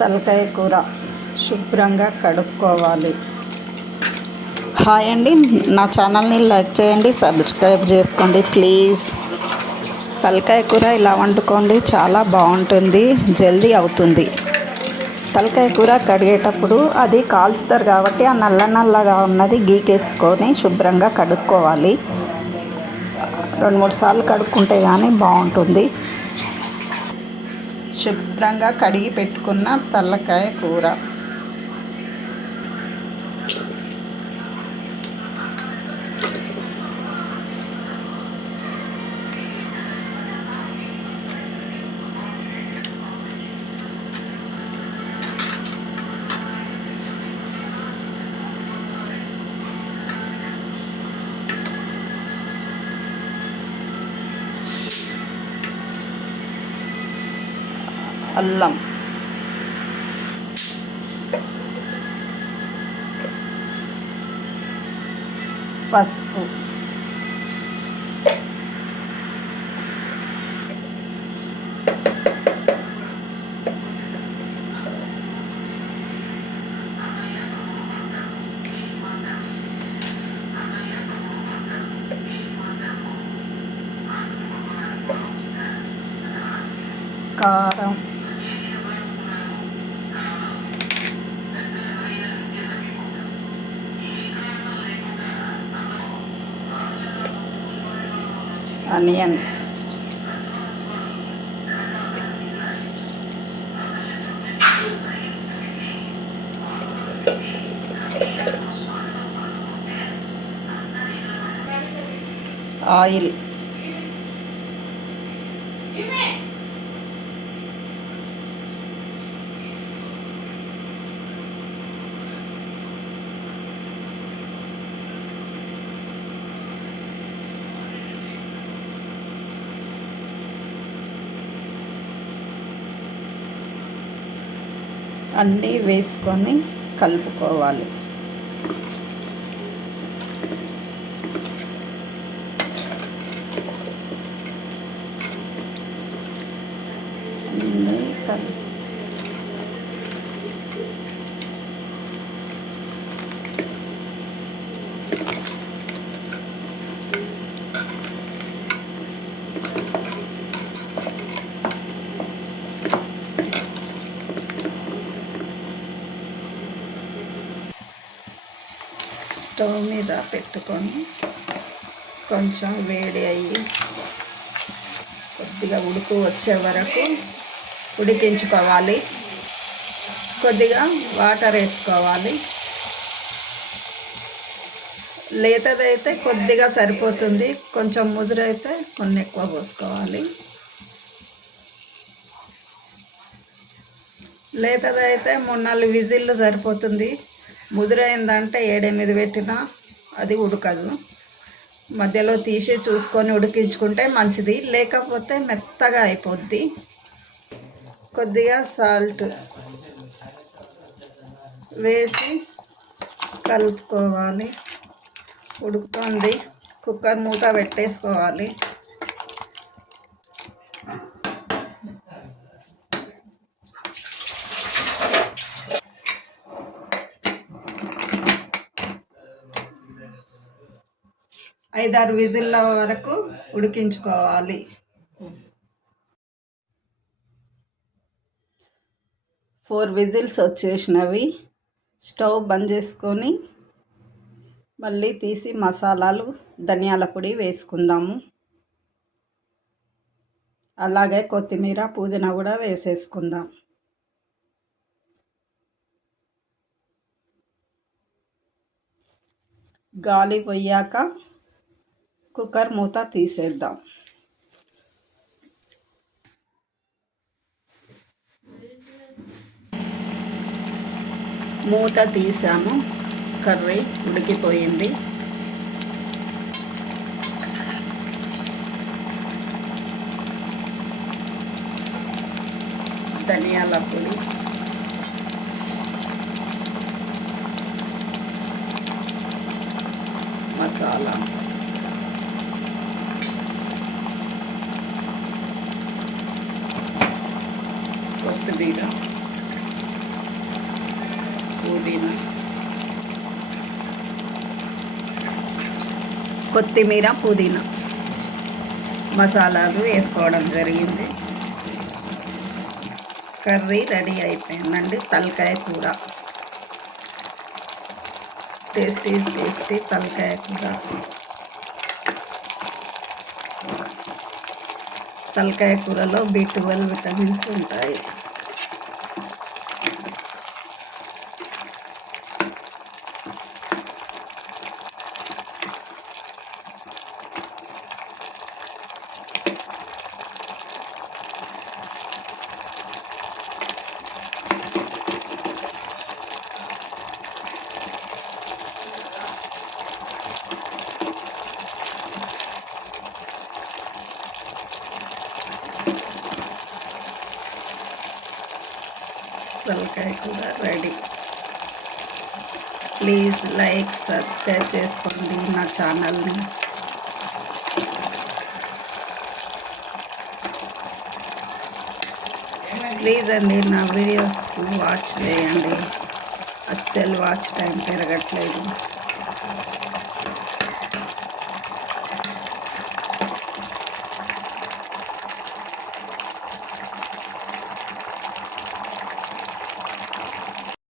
తలకాయ కూర శుభ్రంగా కడుక్కోవాలి. హాయ్ అండి. నా ఛానల్ని లైక్ చేయండి సబ్స్క్రైబ్ చేసుకోండి ప్లీజ్. తలకాయ కూర ఇలా వండుకోండి చాలా బాగుంటుంది జల్దీ అవుతుంది. తలకాయ కూర కడిగేటప్పుడు అది కాల్చుతారు కాబట్టి ఆ నల్ల నల్లగా ఉన్నది గీకేసుకొని శుభ్రంగా కడుక్కోవాలి. రెండు మూడు సార్లు కడుక్కుంటే కానీ బాగుంటుంది. శుభ్రంగా కడిగి పెట్టుకున్న తలకాయ కూర. అల్లం పసుపు కారం ఆనియన్స్ ఆయిల్ అన్నీ వేసుకొని కలుపుకోవాలి. అన్నీ కలుపు స్టవ్ మీద పెట్టుకొని కొంచెం వేడి అయ్యి కొద్దిగా ఉడుకు వచ్చే వరకు ఉడికించుకోవాలి. కొద్దిగా వాటర్ వేసుకోవాలి. లేతదైతే కొద్దిగా సరిపోతుంది. కొంచెం ముదురైతే కొన్ని ఎక్కువ పోసుకోవాలి. లేతదైతే మూడు నాలుగు విజిల్లు సరిపోతుంది. ముదురైందంటే ఏడెనిమిది పెట్టినా అది ఉడకదు. మధ్యలో తీసి చూసుకొని ఉడికించుకుంటే మంచిది. లేకపోతే మెత్తగా అయిపోద్ది. కొద్దిగా సాల్ట్ వేసి కలుపుకోవాలి. ఉడుకుతుంది. కుక్కర్ మూత పెట్టేసుకోవాలి. ఐదారు విజిల్ల వరకు ఉడికించుకోవాలి. ఫోర్ విజిల్స్ వచ్చేసినవి. స్టవ్ బంద్ చేసుకొని మళ్ళీ తీసి మసాలాలు ధనియాల పొడి వేసుకుందాము అలాగే కొత్తిమీర పుదీనా కూడా వేసేసుకుందాం. గాలి పోయాక కుక్కర్ మూత తీసేద్దాం. మూత తీసాము. కర్రీ ఉడికిపోయింది. ధనియాల పొడి. మసాలా. కొత్తిమీర పుదీనా కొత్తిమీర పుదీనా మసాలాలు వేసుకోవడం జరిగింది. కర్రీ రెడీ అయిపోయిందండి. తలకాయ కూర. టేస్టీ టేస్టీ తలకాయ కూర. తలకాయ కూరలో బి ట్వెల్వ్ విటమిన్స్ ఉంటాయి. తలకాయ కూర రెడీ. ప్లీజ్ లైక్ సబ్స్క్రైబ్ చేసుకోండి నా ఛానల్ని. ప్లీజ్ అండి నా వీడియోస్ వాచ్ చేయండి. అస్సలు వాచ్ టైం పెరగట్లేదు.